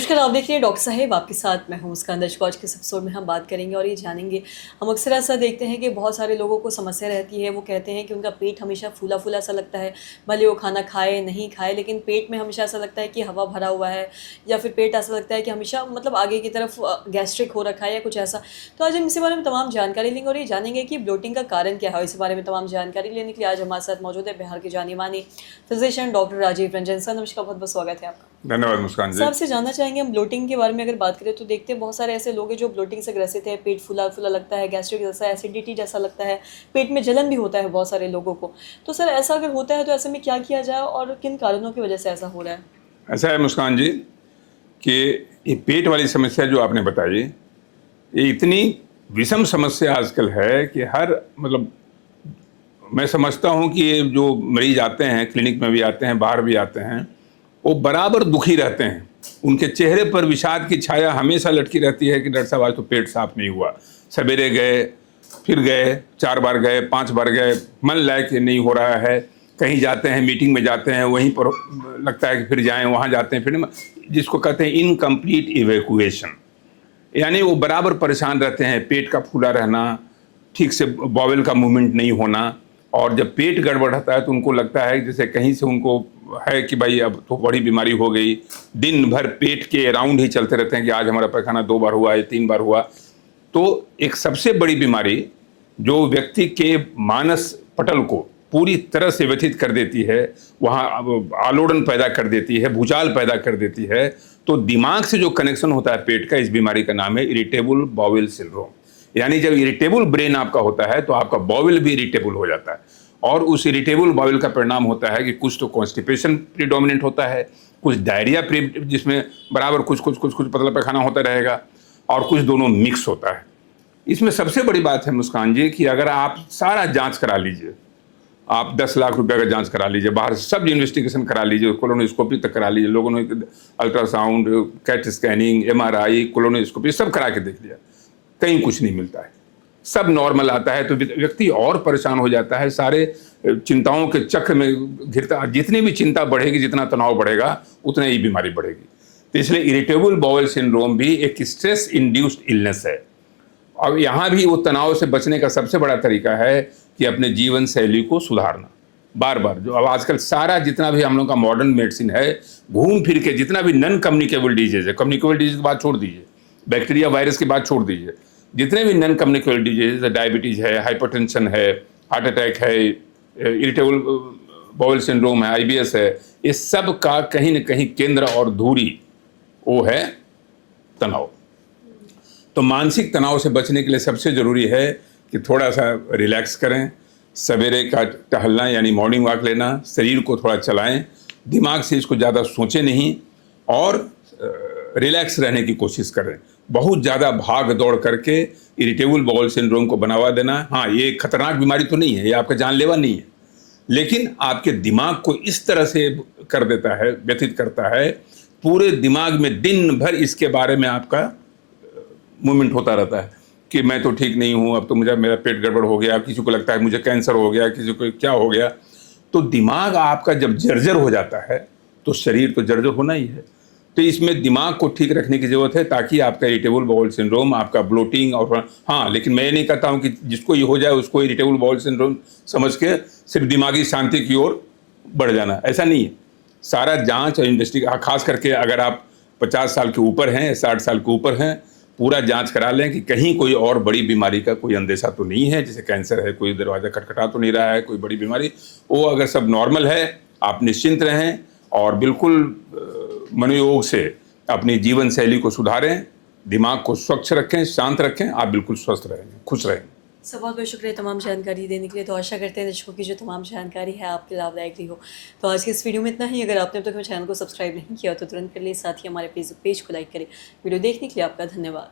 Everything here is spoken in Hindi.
नमस्कार, आप देख रहे हैं डॉक्टर साहेब, आपके साथ मैं हूं मुस्कान दर्शकों। आज के इस एपिसोड में हम बात करेंगे और ये जानेंगे, हम अक्सर ऐसा देखते हैं कि बहुत सारे लोगों को समस्या रहती है। वो कहते हैं कि उनका पेट हमेशा फूला-फूला सा लगता है, भले वो खाना खाए, नहीं खाए, लेकिन पेट में हमेशा ऐसा लगता है कि हवा भरा हुआ है, या फिर पेट ऐसा लगता है कि हमेशा मतलब आगे की तरफ गैस्ट्रिक हो रखा है या कुछ ऐसा। तो आज हम इसी बारे में तमाम जानकारी लेंगे और ये जानेंगे कि ब्लोटिंग का कारण क्या है। इस बारे में तमाम जानकारी लेने के लिए आज हमारे साथ मौजूद है बिहार के जाने-माने physician doctor Rajeev Ranjan sir. नमस्कार, बहुत-बहुत स्वागत है आपका। धन्यवाद मुस्कान जी। सर, आपसे जानना चाहेंगे, हम ब्लोटिंग के बारे में अगर बात करें तो देखते हैं बहुत सारे ऐसे लोग हैं जो ब्लोटिंग से ग्रसित है, पेट फूला-फूला लगता है, गैस्ट्रिक जैसा, एसिडिटी जैसा लगता है, पेट में जलन भी होता है बहुत सारे लोगों को। तो सर, ऐसा अगर होता है तो ऐसे में क्या किया जाए और किन कारणों की वजह से ऐसा हो रहा है? ऐसा है मुस्कान जी कि ये पेट वाली समस्या जो आपने बताई, ये इतनी विषम समस्या आजकल है कि हर मतलब मैं समझता हूँ कि ये जो मरीज आते हैं, क्लिनिक में भी आते हैं, बाहर भी आते हैं, वो बराबर दुखी रहते हैं। उनके चेहरे पर विषाद की छाया हमेशा लटकी रहती है कि डॉक्टर साहब आज तो पेट साफ नहीं हुआ। सवेरे गए, फिर गए, 4 बार गए, 5 बार गए, मन लायक नहीं हो रहा है। कहीं जाते हैं, मीटिंग में जाते हैं, वहीं पर लगता है कि फिर जाएं, वहाँ जाते हैं, फिर जिसको कहते हैं इनकम्प्लीट इवैक्यूएशन, यानी वो बराबर परेशान रहते हैं। पेट का फूला रहना, ठीक से बॉवेल का मूवमेंट नहीं होना, और जब पेट गड़बड़ होता है तो उनको लगता है जैसे कहीं से उनको है कि भाई अब तो बड़ी बीमारी हो गई। दिन भर पेट के अराउंड ही चलते रहते हैं कि आज हमारा पैखाना 2 बार हुआ है, 3 बार हुआ। तो एक सबसे बड़ी बीमारी जो व्यक्ति के मानस पटल को पूरी तरह से व्यथित कर देती है, वहाँ आलोड़न पैदा कर देती है, भूचाल पैदा कर देती है, तो दिमाग से जो कनेक्शन होता है पेट का, इस बीमारी का नाम है इरिटेबल बाउल सिंड्रोम। यानी जब इरिटेबल ब्रेन आपका होता है तो आपका बाउल भी इरिटेबल हो जाता है, और उस इरिटेबल बाउल का परिणाम होता है कि कुछ तो कॉन्स्टिपेशन प्रीडोमिनेंट होता है, कुछ डायरिया जिसमें बराबर कुछ पतला पैखाना होता रहेगा, और कुछ दोनों मिक्स होता है। इसमें सबसे बड़ी बात है मुस्कान जी कि अगर आप सारा जांच करा लीजिए, आप 10 लाख रुपए का जांच करा लीजिए, बाहर सब इन्वेस्टिगेशन करा लीजिए, कोलोनोस्कोपी तक करा लीजिए, लोगों ने ultrasound, cat scanning, MRI, colonoscopy सब करा के देख लिया, कहीं कुछ नहीं मिलता है, सब नॉर्मल आता है। तो व्यक्ति और परेशान हो जाता है, सारे चिंताओं के चक्र में घिरता। जितनी भी चिंता बढ़ेगी, जितना तनाव बढ़ेगा, उतना ही बीमारी बढ़ेगी। तो इसलिए इरिटेबल बाउल सिंड्रोम भी एक स्ट्रेस इंड्यूस्ड इलनेस है। और यहाँ भी वो तनाव से बचने का सबसे बड़ा तरीका है कि अपने जीवन शैली को सुधारना। बार बार जो अब आजकल सारा जितना भी हम लोग का मॉडर्न मेडिसिन है, घूम फिर के जितना भी नॉन कम्युनिकेबल डिजीज है, कम्युनिकेबल डिजीज की बात छोड़ दीजिए, बैक्टीरिया वायरस की बात छोड़ दीजिए, जितने भी नॉन कम्युनिकेबल डिजीज, डायबिटीज है, हाइपरटेंशन है, हार्ट अटैक है, इरिटेबल बाउल सिंड्रोम है, IBS है, इस सब का कहीं न कहीं केंद्र और धुरी वो है तनाव। तो मानसिक तनाव से बचने के लिए सबसे ज़रूरी है कि थोड़ा सा रिलैक्स करें, सवेरे का टहलना यानी मॉर्निंग वॉक लेना, शरीर को थोड़ा चलाएं, दिमाग से इसको ज़्यादा सोचें नहीं, और रिलैक्स रहने की कोशिश करें। बहुत ज़्यादा भाग दौड़ करके इरिटेबल बाउल सिंड्रोम को बनावा देना, हाँ, ये खतरनाक बीमारी तो नहीं है, ये आपका जानलेवा नहीं है, लेकिन आपके दिमाग को इस तरह से कर देता है, व्यथित करता है, पूरे दिमाग में दिन भर इसके बारे में आपका मूवमेंट होता रहता है कि मैं तो ठीक नहीं हूँ, अब तो मेरा पेट गड़बड़ हो गया, किसी को लगता है मुझे कैंसर हो गया, किसी को क्या हो गया। तो दिमाग आपका जब जर्जर हो जाता है तो शरीर तो जर्जर होना ही है। तो इसमें दिमाग को ठीक रखने की ज़रूरत है ताकि आपका इरिटेबल बाउल सिंड्रोम, आपका ब्लोटिंग और हाँ, लेकिन मैं ये नहीं कहता हूँ कि जिसको ये हो जाए उसको इरिटेबल बाउल सिंड्रोम समझ के सिर्फ दिमागी शांति की ओर बढ़ जाना, ऐसा नहीं है। सारा जाँच और इन्वेस्टिगेशन, खास करके अगर आप 50 साल के ऊपर हैं, 60 साल के ऊपर हैं, पूरा जांच करा लें कि कहीं कोई और बड़ी बीमारी का कोई अंदेशा तो नहीं है, जैसे कैंसर है, कोई दरवाज़ा खटखटा तो नहीं रहा है, कोई बड़ी बीमारी। वो अगर सब नॉर्मल है, आप निश्चिंत रहें और बिल्कुल मनोयोग से अपनी जीवन शैली को सुधारें, दिमाग को स्वच्छ रखें, शांत रखें, आप बिल्कुल स्वस्थ रहेंगे, खुश रहेंगे। सर, बहुत बहुत शुक्रिया तमाम जानकारी देने के लिए। तो आशा करते हैं दर्शकों की जो तमाम जानकारी है आपके लाभदायक रही हो। तो आज के इस वीडियो में इतना ही। अगर आपने अब तक मेरे चैनल को सब्सक्राइब नहीं किया तो तुरंत कर लिए, साथ ही हमारे फेसबुक पेज को लाइक करें। वीडियो देखने के लिए आपका धन्यवाद।